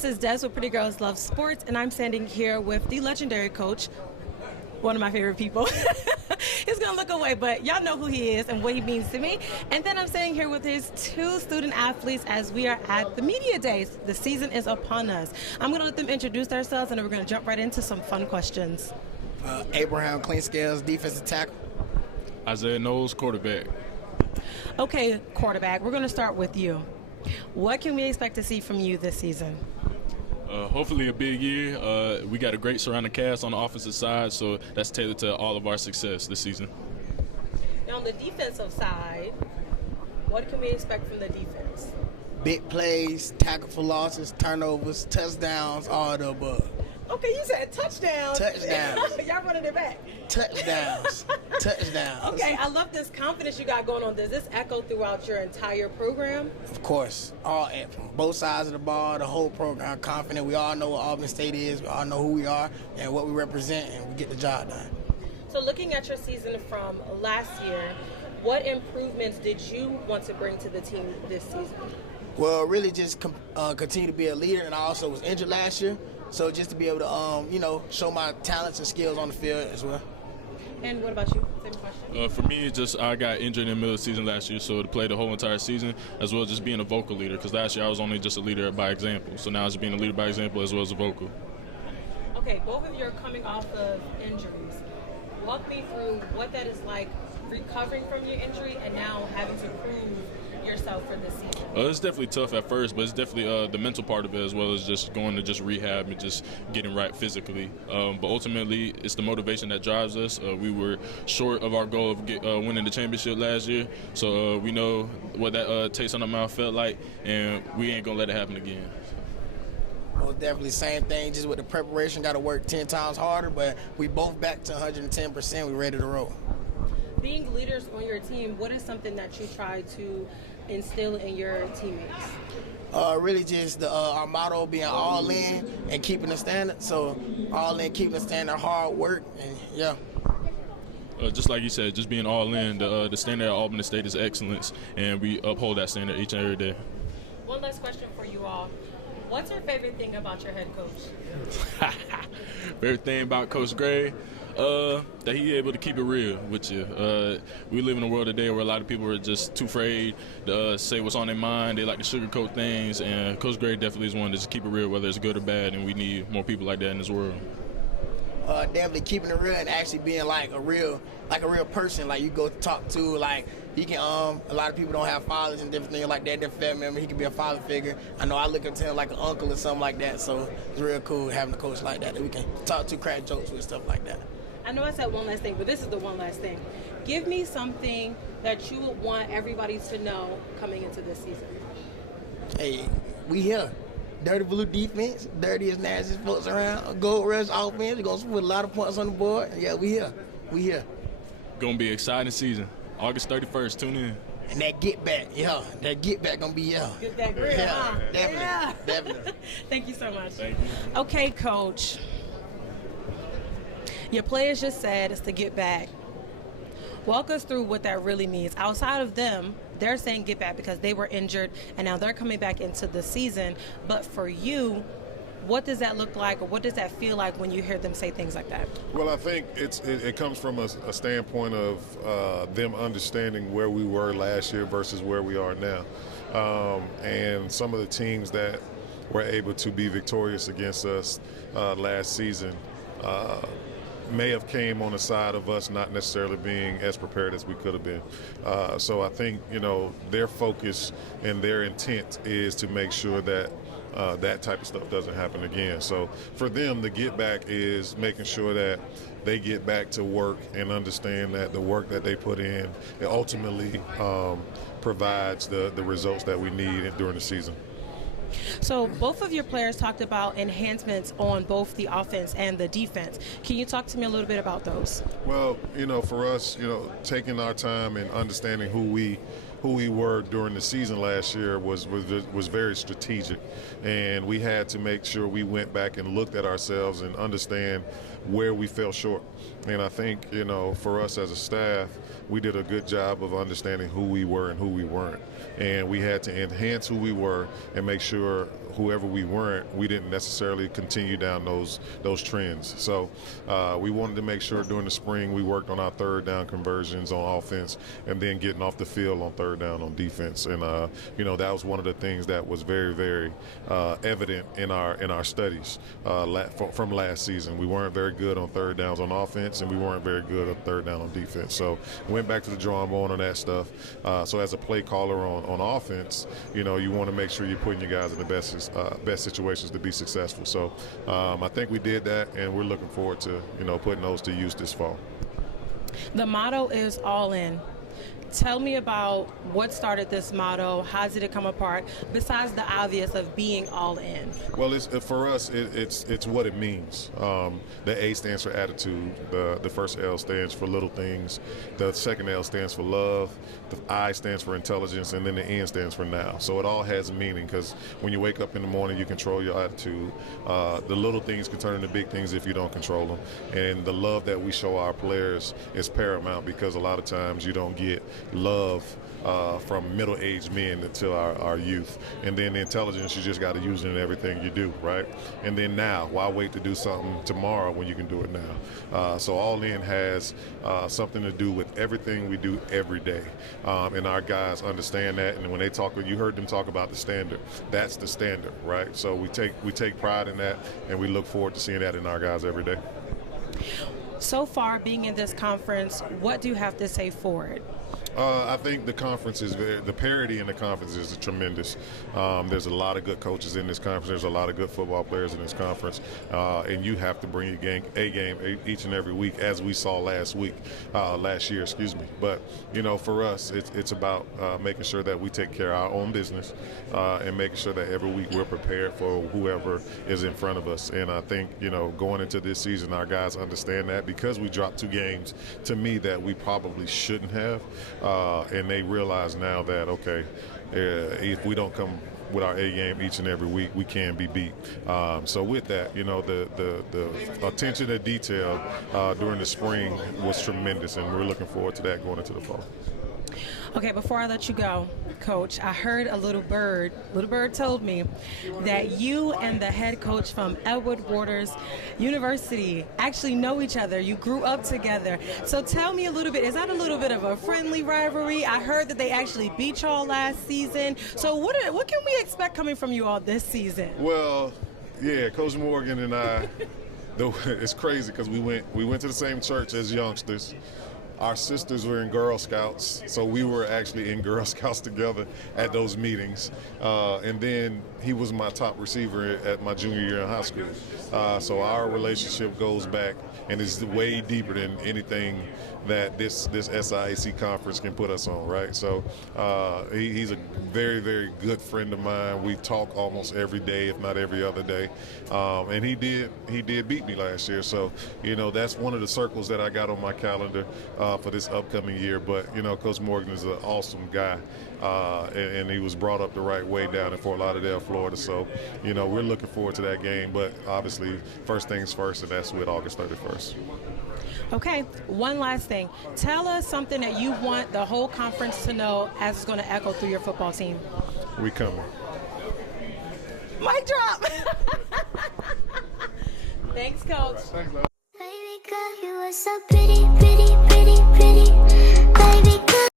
This is Des with Pretty Girls Love Sports, and I'm standing here with the legendary coach, one of my favorite people. He's going to look away, but y'all know who he is and what he means to me. And then I'm standing here with his two student athletes as we are at the Media Days. The season is upon us. I'm going to let them introduce themselves, and then we're going to jump right into some fun questions. Abraham Clean Scales, defensive tackle. Isaiah Knowles, quarterback. Okay, quarterback, we're going to start with you. What can we expect to see from you this season? Hopefully a big year. We got a great surrounding cast on the offensive side, so that's tailored to all of our success this season. Now on the defensive side, what can we expect from the defense? Big plays, tackle for losses, turnovers, touchdowns, all the above. Okay, you said touchdowns. Touchdowns. Y'all running it back. Touchdowns. Touchdowns. Okay, I love this confidence you got going on. Does this echo throughout your entire program? Of course, all from both sides of the ball, the whole program. Confident. We all know what Albany State is. We all know who we are and what we represent, and we get the job done. So looking at your season from last year, what improvements did you want to bring to the team this season? Well, really just continue to be a leader, and I also was injured last year. So just to be able to, show my talents and skills on the field as well. And what about you? Same question. For me, I got injured in the middle of the season last year, so to play the whole entire season, as well as just being a vocal leader, because last year I was only just a leader by example. So now it's being a leader by example as well as a vocal. Okay, both of you are coming off of injuries. Walk me through what that is like recovering from your injury and now having to prove yourself for this season. It's definitely tough at first, but it's definitely the mental part of it as well as just going to just rehab and just getting right physically. But ultimately, it's the motivation that drives us. We were short of our goal of winning the championship last year, so we know what that taste on the mouth felt like, and we ain't going to let it happen again. Well, definitely same thing, just with the preparation, got to work 10 times harder, but we both back to 110%. We ready to roll. Being leaders on your team, what is something that you try to instill in your teammates? Really just our motto being all in and keeping the standard. So all in, keeping the standard, hard work, and yeah. Just like you said, just being all in. The standard at Albany State is excellence, and we uphold that standard each and every day. One last question for you all. What's your favorite thing about your head coach? Favorite thing about Coach Gray? That he able to keep it real with you. We live in a world today where a lot of people are just too afraid to say what's on their mind. They like to sugarcoat things, and Coach Gray definitely is one to just keep it real, whether it's good or bad, and we need more people like that in this world. Definitely keeping it real and actually being like a real person. Like you go talk to, like he can. A lot of people don't have fathers and different things like that. Their family member, he can be a father figure. I know I look up to him like an uncle or something like that. So it's real cool having a coach like that we can talk to, crack jokes with, stuff like that. I know I said one last thing, but this is the one last thing. Give me something that you would want everybody to know coming into this season. Hey, we here. Dirty blue defense, dirty as nasty folks around. Gold rush offense. We're going to put a lot of points on the board. Yeah, we here. We here. Going to be an exciting season. August 31st, tune in. And that get back, yeah. That get back going to be, yeah. Get that grill, yeah, huh? Definitely, Yeah. definitely. Thank you so much. Thank you. Okay, Coach. Your players just said it's to get back. Walk us through what that really means. Outside of them, they're saying get back because they were injured and now they're coming back into the season. But for you, what does that look like, or what does that feel like when you hear them say things like that? Well, I think it comes from a standpoint of them understanding where we were last year versus where we are now. And some of the teams that were able to be victorious against us last season may have came on the side of us not necessarily being as prepared as we could have been. So I think, their focus and their intent is to make sure that that type of stuff doesn't happen again. So for them, the get back is making sure that they get back to work and understand that the work that they put in it ultimately provides the results that we need during the season. So both of your players talked about enhancements on both the offense and the defense. Can you talk to me a little bit about those? Well, for us, taking our time and understanding who we were during the season last year was very strategic, and we had to make sure we went back and looked at ourselves and understand where we fell short. And I think, for us as a staff, we did a good job of understanding who we were and who we weren't. And we had to enhance who we were and make sure whoever we weren't, we didn't necessarily continue down those trends. So we wanted to make sure during the spring we worked on our third down conversions on offense, and then getting off the field on third down on defense. And that was one of the things that was very, very evident in our studies from last season. We weren't very good on third downs on offense, and we weren't very good on third down on defense. So we went back to the drawing board on that stuff. So as a play caller on offense, you want to make sure you're putting your guys in the best situations to be successful. So I think we did that, and we're looking forward to putting those to use this fall. The motto is all in. Tell me about what started this motto. How did it come apart, besides the obvious of being all in? Well, for us, it's what it means. The A stands for attitude. The first L stands for little things. The second L stands for love. The I stands for intelligence, and then the N stands for now. So it all has meaning, because when you wake up in the morning, you control your attitude. The little things can turn into big things if you don't control them. And the love that we show our players is paramount, because a lot of times you don't get love from middle-aged men until our youth. And then the intelligence, you just got to use it in everything you do, right? And then now, why wait to do something tomorrow when you can do it now? So all in has something to do with everything we do every day. And our guys understand that, and when they talk, you heard them talk about the standard. That's the standard, right? So we take pride in that, and we look forward to seeing that in our guys every day. So far, being in this conference, what do you have to say for it? I think the conference is the parity in the conference is tremendous. There's a lot of good coaches in this conference. There's a lot of good football players in this conference, and you have to bring your game each and every week, as we saw last year. But for us, it's about making sure that we take care of our own business and making sure that every week we're prepared for whoever is in front of us. And I think going into this season, our guys understand that, because we dropped 2 games to me that we probably shouldn't have. And they realize now that, okay, if we don't come with our A game each and every week, we can be beat. So with that, the attention to detail during the spring was tremendous, and we're looking forward to that going into the fall. Okay, before I let you go, Coach, I heard a little bird told me that you and the head coach from Edward Waters University actually know each other. You grew up together. So tell me a little bit, is that a little bit of a friendly rivalry? I heard that they actually beat y'all last season. So what can we expect coming from you all this season? Well, yeah, Coach Morgan and I, it's crazy because we went to the same church as youngsters. Our sisters were in Girl Scouts, so we were actually in Girl Scouts together at those meetings. And then he was my top receiver at my junior year in high school. So our relationship goes back and is way deeper than anything that this SIAC conference can put us on, right? So he's a very, very good friend of mine. We talk almost every day, if not every other day. And he did beat me last year. So, that's one of the circles that I got on my calendar for this upcoming year. But, Coach Morgan is an awesome guy. And he was brought up the right way down in Fort Lauderdale, Florida. So, we're looking forward to that game. But obviously, first things first, and that's with August 31st. Okay, one last thing. Tell us something that you want the whole conference to know as it's going to echo through your football team. We coming. Mic drop. Thanks, Coach. Thanks, Baby girl, you are so pretty, pretty, pretty.